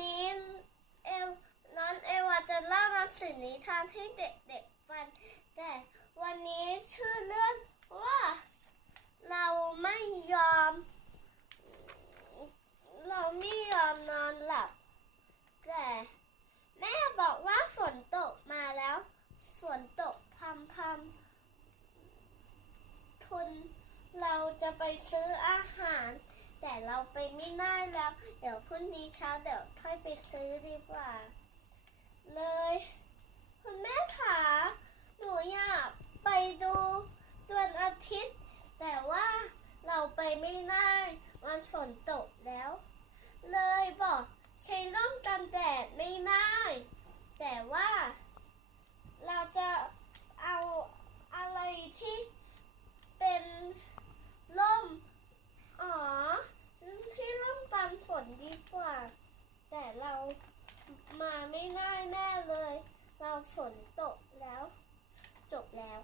นี้ เอวน้องเอวาจะเล่าหนังสือนิทานให้เด็กๆฟังแต่วันนี้ชื่อเรื่องว่า เราไม่ยอม เราไม่ยอมนอนหลับ แต่แม่บอกว่าฝนตกมาแล้วฝนตกพำพำทุนเราจะไปซื้ออาหาร แต่เราไปไม่ได้แล้ว เดี๋ยวพรุ่งนี้เช้าเดี๋ยวค่อยไปซื้อดีกว่า เลย คุณแม่ขาหนูอยากไปดูดวงอาทิตย์ แต่ว่าเราไปไม่ได้มันฝนตกแล้ว เลยบอกใช้ร่มกันแดดไม่ได้ แต่ว่าเราจะเอาอะไรที่เป็นร่ม อ๋อ ที่ร่มกันฝนดีกว่า แต่เรามาไม่ได้แน่เลย เรา ฝนตกแล้ว จบแล้ว